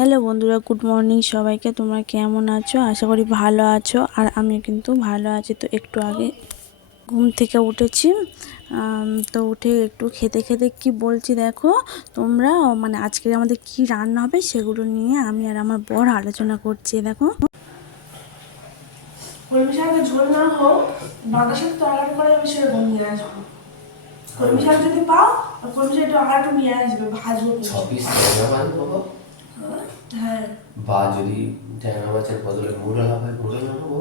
Hello বন্ধুরা, good morning সবাইকে। তোমরা কেমন আছো? আশা করি ভালো আছো। আর আমি কিন্তু ভালো আছি। তো একটু আগে ঘুম থেকে উঠেছি। তো উঠে একটু খেতে খেতে কি বলছি দেখো তোমরা, মানে আজকে আমাদের কি রান্না হবে সেগুলো নিয়ে আমি আর আমার বর আলোচনা করছি। দেখো, কলমি শাকের ঝোল না হোক, বাঁধা শাক তরকারি করে আমি সেরকম নিয়ে আসবো। কলমি শাক যদি পাও, কলমি শাক একটু আগাটু নিয়ে আসবে, ভাজবো। 6 পিস ট্যাংরা মাছ নেবো, হ্যাঁ, বা যদি ট্যাংরা মাছের বদলে মুরলা হয় মুরলা নেবো,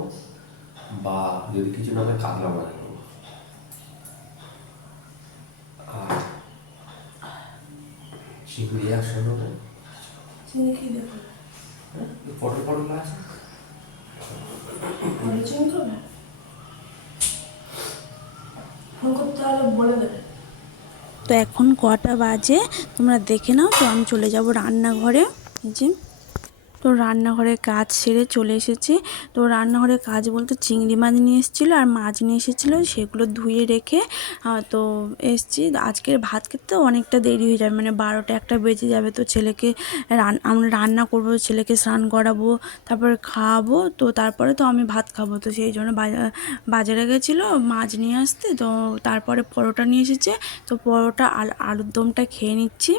বা যদি কিছু না হয় কাতলা মাছ নেবো। আর চিংড়ি একশো নেবো। চিনি কি দেবো? পটল পটল আছে, পরে চিনি করবে, ফোন করতে হলে বলে দেবে। তো এখন কটা বাজে তোমরা দেখে নাও। তো আমি চলে যাব রান্নাঘরে। এই যে, তো রান্নাঘরে কাজ সেরে চলে এসেছি। তো রান্নাঘরে কাজ বলতে চিংড়ি মাছ নিয়ে এসেছিলো আর মাছ নিয়ে এসেছিলো, সেগুলো ধুয়ে রেখে তো এসছি। আজকের ভাত খেতে অনেকটা দেরি হয়ে যাবে, মানে 12টা 1টা বেজে যাবে। তো ছেলেকে আমরা রান্না করবো, ছেলেকে স্নান করাবো, তারপরে খাওয়াবো। তো তারপরে তো আমি ভাত খাবো। তো সেই জন্য বাজারে গেছিলো মাছ নিয়ে আসতে। তো তারপরে পরোটা নিয়ে এসেছে। তো পরোটা আলুর দমটা খেয়ে নিচ্ছি।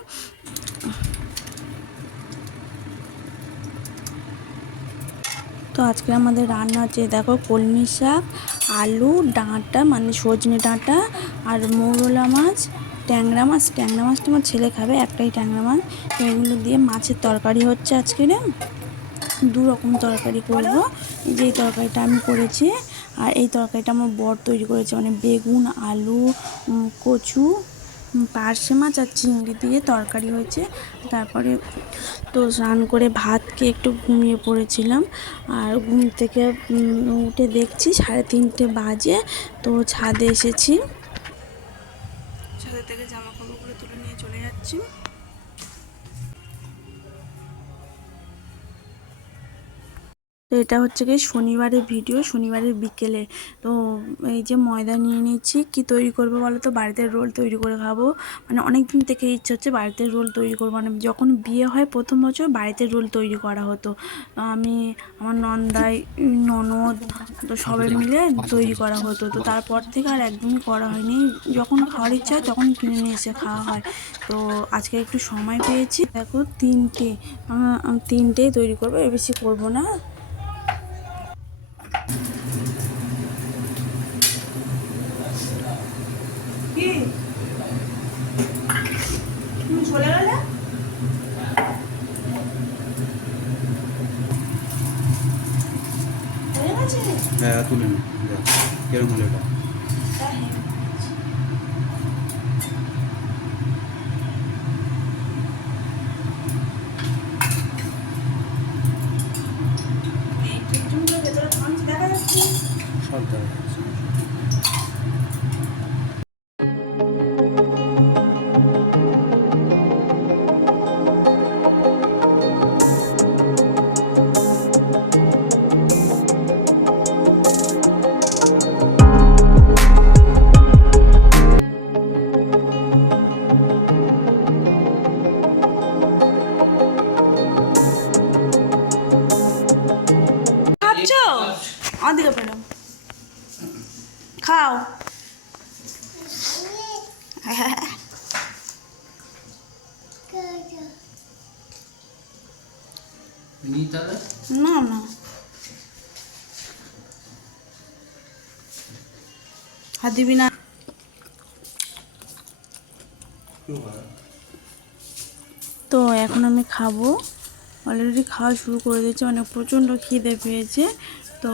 তো আজকে আমাদের রান্না হচ্ছে দেখো, কলমি শাক, আলু, ডাঁটা মানে সজনে ডাঁটা, আর মৌরলা মাছ, ট্যাংরা মাছটা আমার ছেলে খাবে, একটাই ট্যাংরা মাছ। তো এগুলো দিয়ে মাছের তরকারি হচ্ছে আজকে। দু রকম তরকারি করব। যেই তরকারিটা আমি করেছি আর এই তরকারিটা আমার বর তৈরি করেছে, মানে বেগুন, আলু, কচু, পার্শে মাছ আর চিংড়ি দিয়ে তরকারি হয়েছে। তারপরে তো স্নান করে ভাত খেয়ে একটু ঘুমিয়ে পড়েছিলাম। আর ঘুম থেকে উঠে দেখছি 3:30 বাজে। তো ছাদে এসেছি, ছাদের থেকে জামা কাপড়গুলো তুলে নিয়ে চলে যাচ্ছি। তো এটা হচ্ছে কি শনিবারের ভিডিও, শনিবারের বিকেলে। তো এই যে ময়দা নিয়ে নিচ্ছি। কি তৈরি করবো বলো তো? বাড়িতে রোল তৈরি করে খাবো। মানে অনেক দিন থেকে ইচ্ছে হচ্ছে বাড়িতে রোল তৈরি করবো। মানে যখন বিয়ে হয় প্রথম বছর বাড়িতে রোল তৈরি করা হতো। আমি, আমার নন্দাই, ননদ, তো সবাই মিলে তৈরি করা হতো। তো তারপর থেকে আর একদমই করা হয়নি। যখন খাওয়ার ইচ্ছা হয় তখন কিনে নিয়ে এসে খাওয়া হয়। তো আজকে একটু সময় পেয়েছি। দেখো 3টে, আমি 3টেই তৈরি করবো, এর বেশি করবো না। কি তুমি চলে গেলে? হয়ে গেছে? হ্যাঁ তুলে নে, কিরম হলো এটা? এই টিকটুমগুলো ভেতরে খামচি দেখা যাচ্ছে। সব দেখা যাচ্ছে। খাচ্ছ? আমার দিকে পেলো, খাও। না না, হাত দিবি না। তো এখন আমি খাবো। অলরেডি খাওয়া শুরু করে দিয়েছি, অনেক প্রচণ্ড খিদে পেয়েছে। তো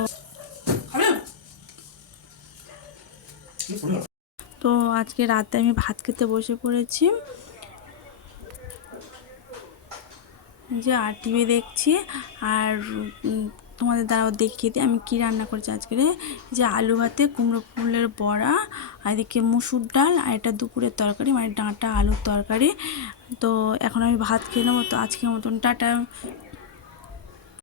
তো আজকে রাতে আমি ভাত খেতে বসে পড়েছি। যে আর টিভি দেখছি। আর তোমাদের দ্বারাও দেখিয়ে দিই আমি কি রান্না করেছি আজকে। যে আলু ভাতে কুমড়ো ফুলের বড়া, আর এদিকে মুসুর ডাল, আর এটা দুপুরের তরকারি মানে ডাঁটা আলুর তরকারি। তো এখন আমি ভাত খেয়ে নেবো। তো আজকের মতন টাটা।